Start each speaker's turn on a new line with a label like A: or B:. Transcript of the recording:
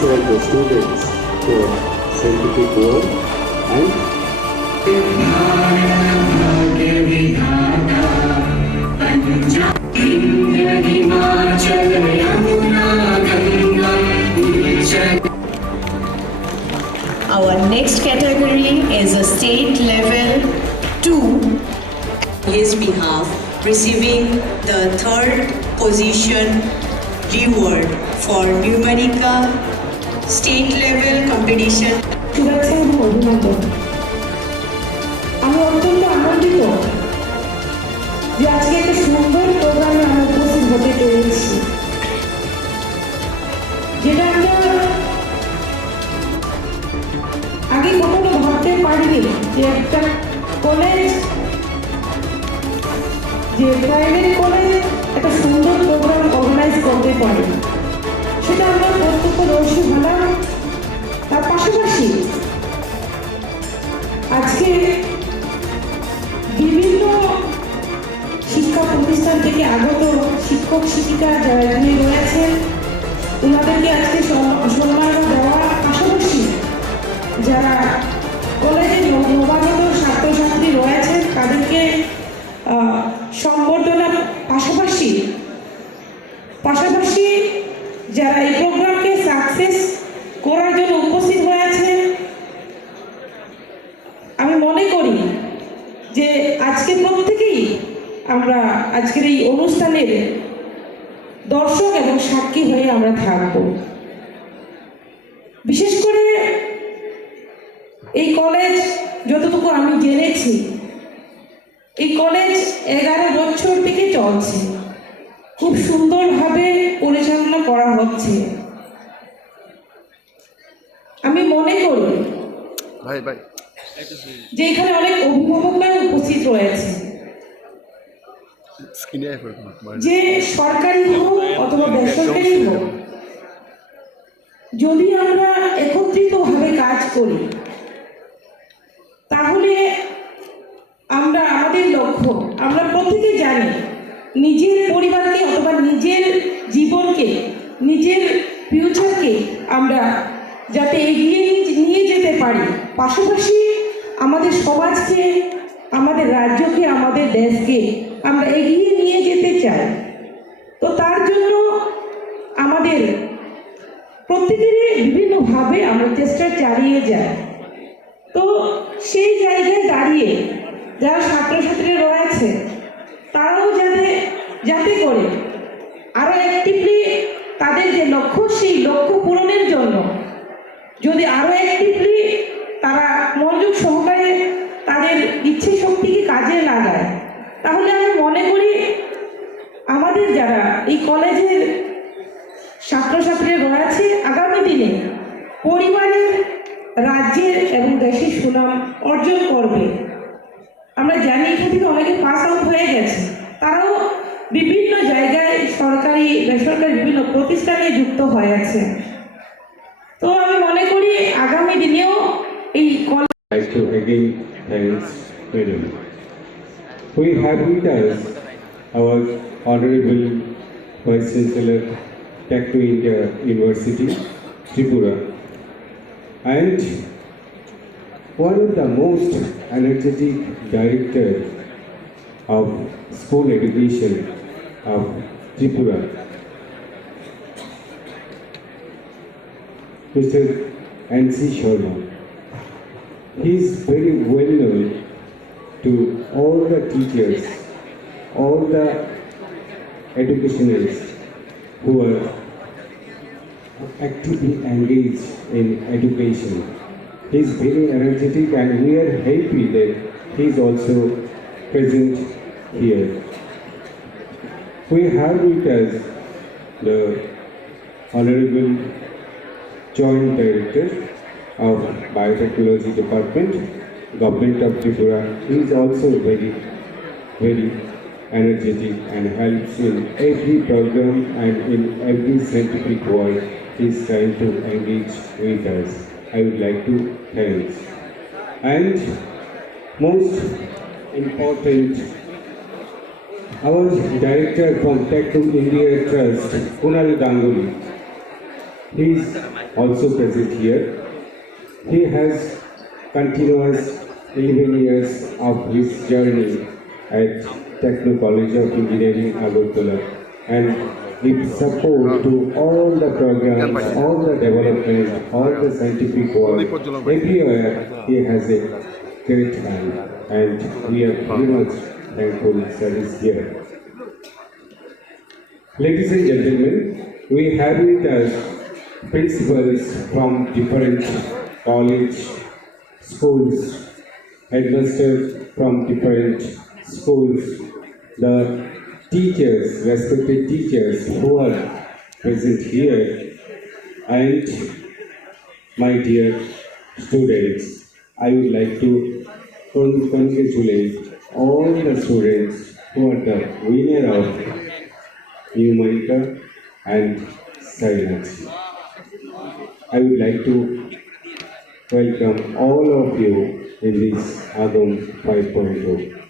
A: prepare the students for scientific work and
B: Our next category is a state level 2
C: his behalf, receiving the third position reward for numerica
D: শুভেচ্ছা এবং অভিনন্দন। আমি অত্যন্ত আনন্দিত যে আজকে একটা সুন্দর প্রোগ্রামে আমি উপস্থিত হতে পেরেছি, যেটা আমরা আগে কখনো ভাবতে পারিনি যে একটা কলেজ যে প্রাইভেট কলেজ একটা সুন্দর প্রোগ্রাম অর্গানাইজ করতে পারে। সেটা পাশাপাশি আজকে বিভিন্ন শিক্ষা প্রতিষ্ঠান থেকে আগত শিক্ষক, শিক্ষিকা যারা এখানে রয়েছেন ওনাদেরকে আজকে সম- সম্মাননা দেওয়ার পাশাপাশি যারা কলেজে নব- নবাগত ছাত্রছাত্রী রয়েছেন তাদেরকে সম্বর্ধনার পাশাপাশি পাশাপাশি যারা এই আমি মনে করি যে আজকে প্রত্যেকেই আমরা আজকের এই অনুষ্ঠানের দর্শক এবং সাক্ষী হয়ে আমরা থাকব। বিশেষ করে এই কলেজ যতটুকু আমি জেনেছি, এই কলেজ এগারো বছর থেকে চলছে। খুব সুন্দরভাবে পরিচালনা করা হচ্ছে। আমি মনে করি
E: ভাই ভাই।
D: যে এখানে অনেক অভিভাবকরাও উপস্থিত রয়েছে। যে সরকারি হোক অথবা বেসরকারি হোক যদি আমরা একত্রিতভাবে কাজ করি তাহলে আমরা আমাদের লক্ষ্য আমরা প্রত্যেকে জানি নিজের পরিবারকে অথবা নিজের জীবনকে নিজের ফিউচারকে আমরা যাতে এগিয়ে নিয়ে- নিয়ে যেতে পারি। পাশাপাশি আমাদের সমাজকে, আমাদের রাজ্যকে, আমাদের দেশকে আমরা এগিয়ে নিয়ে যেতে চাই। তো তার জন্য আমাদের প্রত্যেকেরই বিভিন্নভাবে আমরা চেষ্টা চালিয়ে যাই। তো সেই জায়গায় দাঁড়িয়ে যারা ছাত্রছাত্রীরা রয়েছে, তারাও যাতে যাতে করে আরও অ্যাক্টিভলি আমাদের যারা এই কলেজের ছাত্রছাত্রীরা রয়েছে, আগামী দিনে পরিবারের, রাজ্যের এবং দেশের সুনাম অর্জন করবে। আমরা জানি এখান থেকে অনেকে পাস আউট হয়ে গেছে। তারাও বিভিন্ন জায়গায় সরকারি, বেসরকারি বিভিন্ন প্রতিষ্ঠানে যুক্ত হয়ে আছে। তো আমি মনে করি আগামী দিনেও এই college.
A: We have with us our Honorable Vice Chancellor, Tech to India University, Tripura, and one of the most energetic director of school education of Tripura, Mr. N.C. Sharma. He is very well known to all the teachers, all the educationalists who are actively engaged in education. He is very energetic and we are happy that he is also present here. We have with us the Honorable Joint Director of Biotechnology Department, Government of Tripura. He is also very, very energetic and helps in every program and in every scientific work. Is trying to engage with us. I would like to thank. And most important, our director from Tech to India Trust, Kunal Ganguly. He is also present here. He has continuous 11 years of his journey at Techno College of Engineering, Agartala, and gives support to all the programs, all the development, all the scientific work. Everywhere he has a great hand, and we are very much thankful that he is here. Ladies and gentlemen, we have with us principals from different college, schools, headmasters from different schools, the teachers, respected teachers who are present here, and my dear students, I would like to con- congratulate all the students who are the winner of numerica and science. I would like to welcome all of you in this Agam oh. 5.0.